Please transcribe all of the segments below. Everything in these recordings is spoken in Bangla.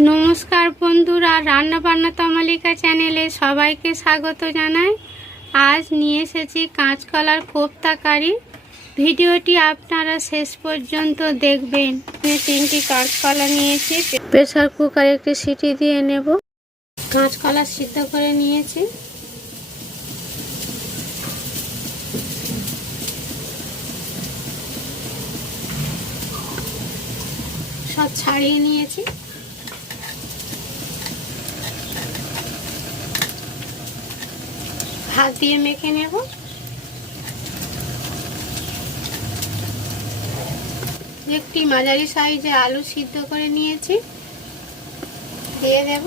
নমস্কার বন্ধুরা, রান্না বান্না তমালিকা চ্যানেলে সবাইকে স্বাগত জানাই। আজ নিয়ে এসেছি কাঁচকলার কোপ্তা কারি ভিডিওটি আপনারা শেষ পর্যন্ত দেখবেন। তিনটি কাঁচকলা নিয়েছি। প্রেসার কুকারে একটি সিটি দিয়ে নেব। কাঁচকলা সিদ্ধ করে নিয়েছি। সব ছাড়িয়ে নিয়েছি। হাত দিয়ে মেখে নেব। একটি মাঝারি সাইজে আলু সিদ্ধ করে নিয়েছি। দিয়ে দেব।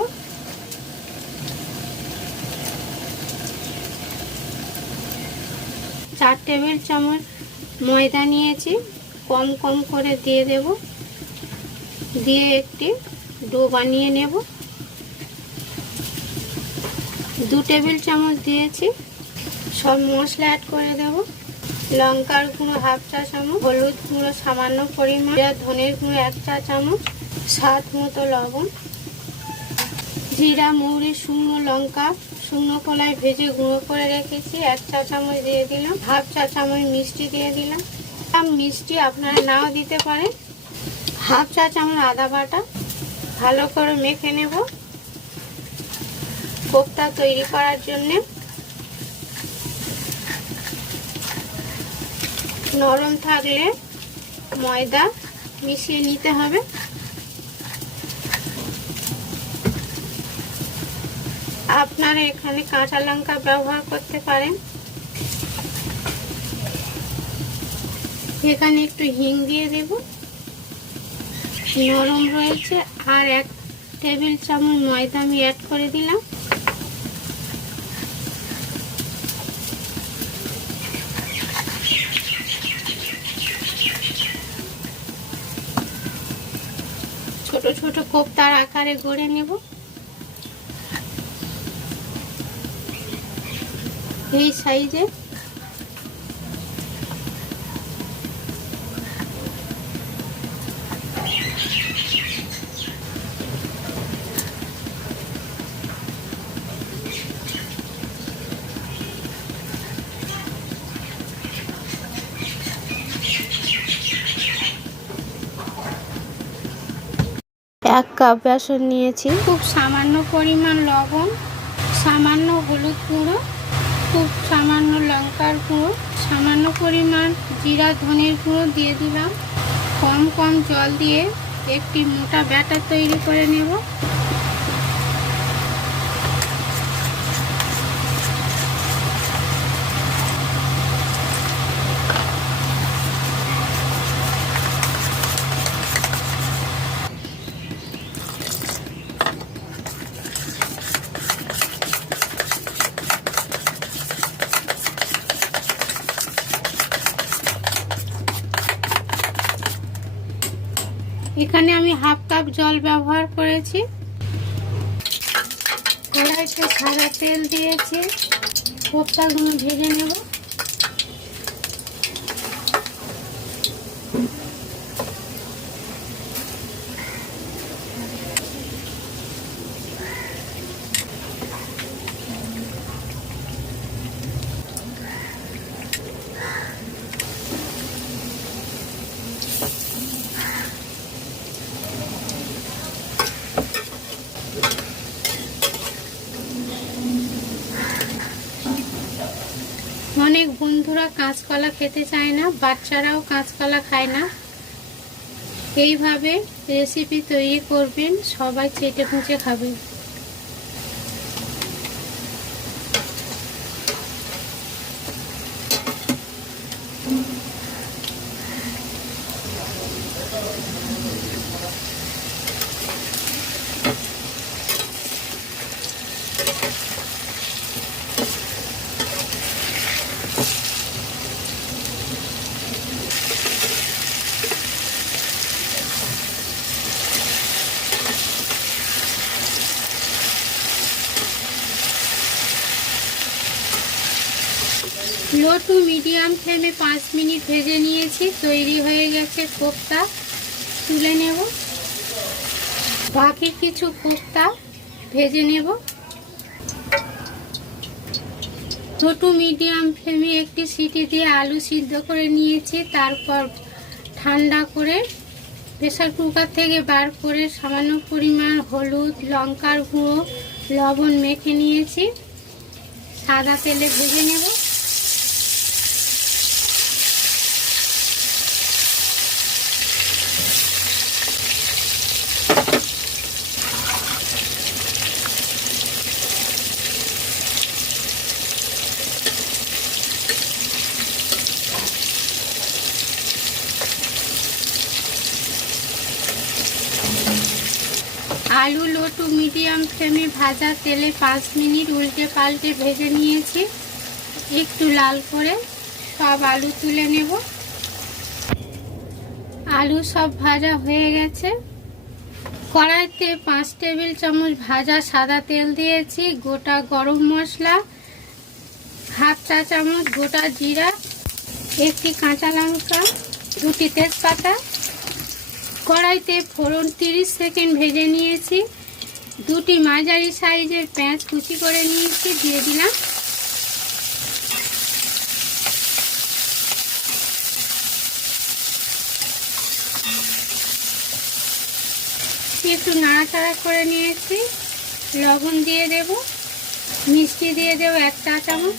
চার টেবিল চামচ ময়দা নিয়েছি। কম কম করে দিয়ে দেব। দিয়ে একটি ডো বানিয়ে নেব। দু টেবিল চামচ দিয়েছি। সব মশলা অ্যাড করে দেবো। লঙ্কার গুঁড়ো হাফ চা চামচ, হলুদ গুঁড়ো সামান্য পরিমাণ ধনের গুঁড়ো এক চা চামচ, স্বাদ মতো লবণ, জিরা, মৌরি, শুকনো লঙ্কা, শুকনো কলায় ভেজে গুঁড়ো করে রেখেছি, এক চা চামচ দিয়ে দিলাম হাফ চা চামচ মিষ্টি দিয়ে দিলাম। মিষ্টি আপনারা নাও দিতে পারেন। হাফ চা চামচ আদা বাটা, ভালো করে মেখে নেব। কোপ্তা তৈরি করার জন্য নরম থাকলে ময়দা মিশিয়ে নিতে হবে। আপনারা এখানে কাঁচা লঙ্কা ব্যবহার করতে পারেন। এখানে একটু হিং দিয়ে দেব। নরম রয়েছে আর এক টেবিল চামচ ময়দা আমি অ্যাড করে দিলাম। ছোট ছোট কোপ্তার আকারে গড়ে নেব। এই সাইজে এক কাপ বেসন নিয়েছি। খুব সামান্য পরিমাণ লবণ, সামান্য হলুদ গুঁড়ো, খুব সামান্য লঙ্কার গুঁড়ো, সামান্য পরিমাণ জিরা, ধনের গুঁড়ো দিয়ে দিলাম। কম কম জল দিয়ে একটি মোটা ব্যাটার তৈরি করে নেব। এখানে আমি হাফ কাপ জল ব্যবহার করেছি। কড়াইতে সাদা তেল দিয়েছি। কোপ্তাগুলো ভেজে নেব। অনেক বন্ধুরা কাঁচকলা খেতে চায় না, বাচ্চারাও কাঁচকলা খায় না। এইভাবে রেসিপি তৈরি করবেন, সবাই চেটে খুঁচে খাবে। লো টু মিডিয়াম ফ্লেমে পাঁচ মিনিট ভেজে নিয়েছি, তৈরি হয়ে গেছে কোপ্তা। তুলে নেব। বাকি কিছু কোপ্তা ভেজে নেব। ছোট মিডিয়াম ফ্লেমে একটি সিটি দিয়ে আলু সিদ্ধ করে নিয়েছি, তারপর ঠান্ডা করে প্রেসার কুকার থেকে বার করে সামান্য পরিমাণ হলুদ, লঙ্কার গুঁড়ো, লবণ মেখে নিয়েছি। সাদা তেলে ভেজে নেব। আলু লটু মিডিয়াম ফ্লেমে ভাজা তেলে পাঁচ মিনিট উল্টে পাল্টে ভেজে নিয়েছি। একটু লাল করে সব আলু তুলে নেব। আলু সব ভাজা হয়ে গেছে। কড়াইতে পাঁচ টেবিল চামচ ভাজা সাদা তেল দিয়েছি, গোটা গরম মশলা, হাফ চা চামচ গোটা জিরা, একটি কাঁচা লঙ্কা, দুটি তেজপাতা কড়াইতে ফোড়ন তিরিশ সেকেন্ড ভেজে নিয়েছি। দুটি মাঝারি সাইজের পেঁয়াজ কুচি করে নিয়েছি, দিয়ে দিলাম। একটু নাড়াচাড়া করে নিয়েছি। লবণ দিয়ে দেব, মিষ্টি দিয়ে দেব এক চা চামচ।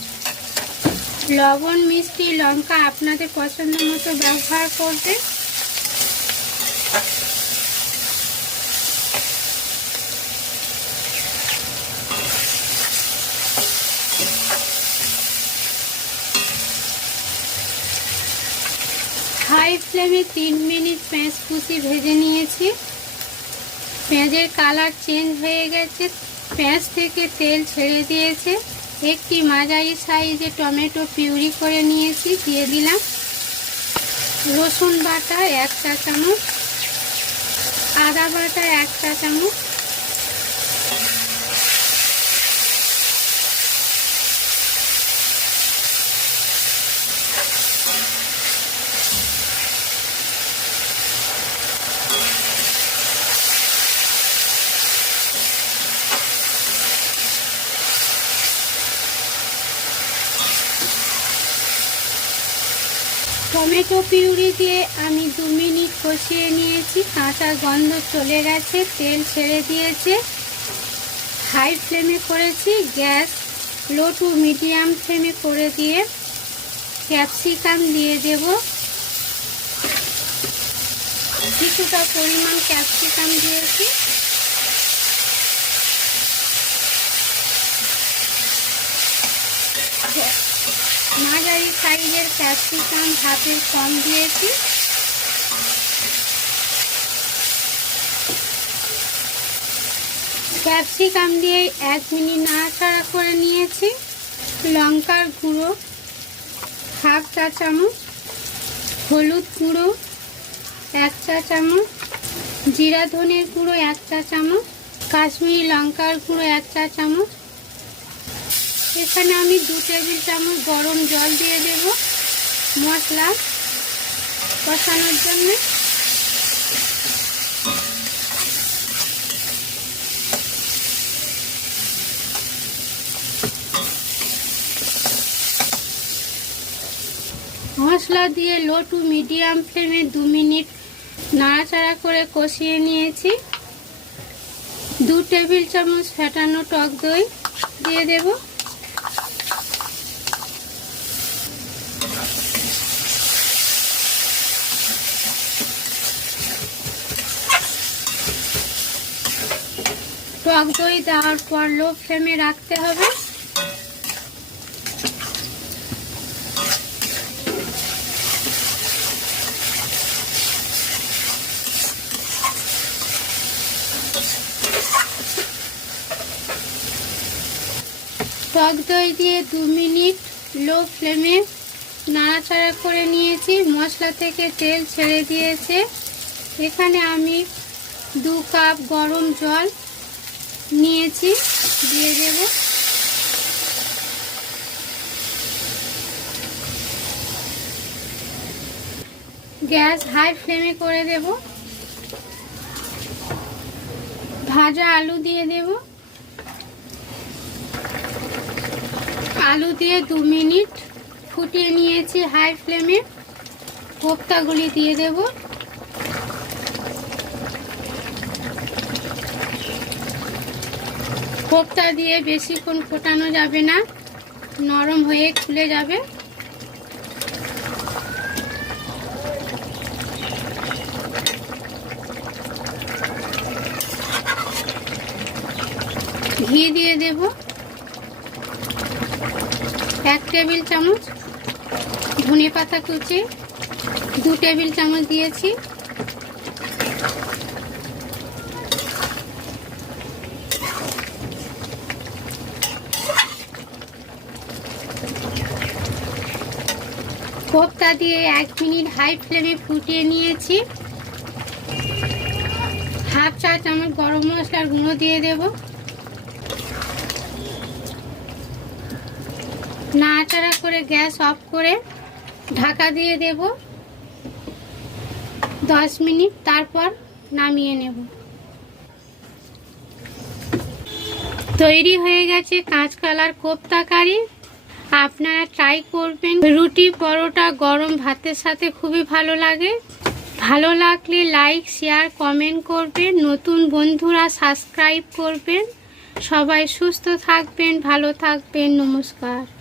লবণ, মিষ্টি, লঙ্কা আপনাদের পছন্দ মতো ব্যবহার করবে হাই ফ্লেমে তিন মিনিট পেঁয়াজ কুচি ভেজে নিয়েছি। পেঁয়াজের কালার চেঞ্জ হয়ে গেছে। পেঁয়াজ থেকে তেল ছেড়ে দিয়েছে। একটি মাঝারি সাইজে টমেটো পিউরি করে নিয়েছি, দিয়ে দিলাম। রসুন বাটা এক চা চামচ, আদা বাটা এক চা চামচ টমেটো পিউরি দিয়ে আমি দু মিনিট কষিয়ে নিয়েছি। কাঁচা গন্ধ চলে গেছে, তেল ছেড়ে দিয়েছে। হাই ফ্লেমে করেছি গ্যাস, লো টু মিডিয়াম ফ্লেমে করে দিয়ে ক্যাপসিকাম দিয়ে দেব। কিছুটা পরিমাণ ক্যাপসিকাম দিয়েছি। মাঝারি সাইজের ক্যাপসিকাম হাতের কম দিয়েছি। ক্যাপসিকাম দিয়ে এক মিনিট নাড়াচাড়া করে নিয়েছি। লঙ্কার গুঁড়ো, হাফ চা চামচ, হলুদ গুঁড়ো, এক চা চামচ, জিরা ধনের গুঁড়ো এক চা চামচ, কাশ্মীরি লঙ্কার গুঁড়ো এক চা চামচ এখানে আমি দু টেবিল চামচ গরম জল দিয়ে দেব মশলা কষানোর জন্য। মশলা দিয়ে লো টু মিডিয়াম ফ্লেমে দু মিনিট নাড়াচাড়া করে কষিয়ে নিয়েছি। দু টেবিল চামচ ফেটানো টক দই দিয়ে দেবো। টক দই দেওয়ার পর লো ফ্লেমে রাখতে হবে। টক দই দিয়ে দু মিনিট লো ফ্লেমে নাড়াচাড়া করে নিয়েছি। মশলা থেকে তেল ছেড়ে দিয়েছে। এখানে আমি দু কাপ গরম জল নিয়েছি, দিয়ে দেব। গ্যাস হাই ফ্লেমে করে দেব। ভাজা আলু দিয়ে দেব। আলু দিয়ে দু মিনিট ফুটিয়ে নিয়েছি হাই ফ্লেমে। কোপ্তাগুলি দিয়ে দেব। কোপ্তা দিয়ে বেশিক্ষণ ফোটানো যাবে না। নরম হয়ে খুলে যাবে। ঘি দিয়ে দেব। এক টেবিল চামচ ধনে পাতা কুচি, দু টেবিল চামচ দিয়েছি। কোপ্তা দিয়ে এক মিনিট হাই ফ্লেমে ফুটিয়ে নিয়েছি। হাফ চা চামচ গরম মশলার গুঁড়ো দিয়ে দেব। নাড়াচাড়া করে গ্যাস অফ করে ঢাকা দিয়ে দেব। দশ মিনিট তারপর নামিয়ে নেব। তৈরি হয়ে গেছে কাঁচকলার কোপ্তা কারি আপনারা ট্রাই করবেন। রুটি পরোটা গরম ভাতের সাথে খুবই ভালো লাগে। ভালো লাগলে লাইক শেয়ার কমেন্ট করবেন। নতুন বন্ধুরা সাবস্ক্রাইব করবেন। সবাই সুস্থ থাকবেন, ভালো থাকবেন। নমস্কার।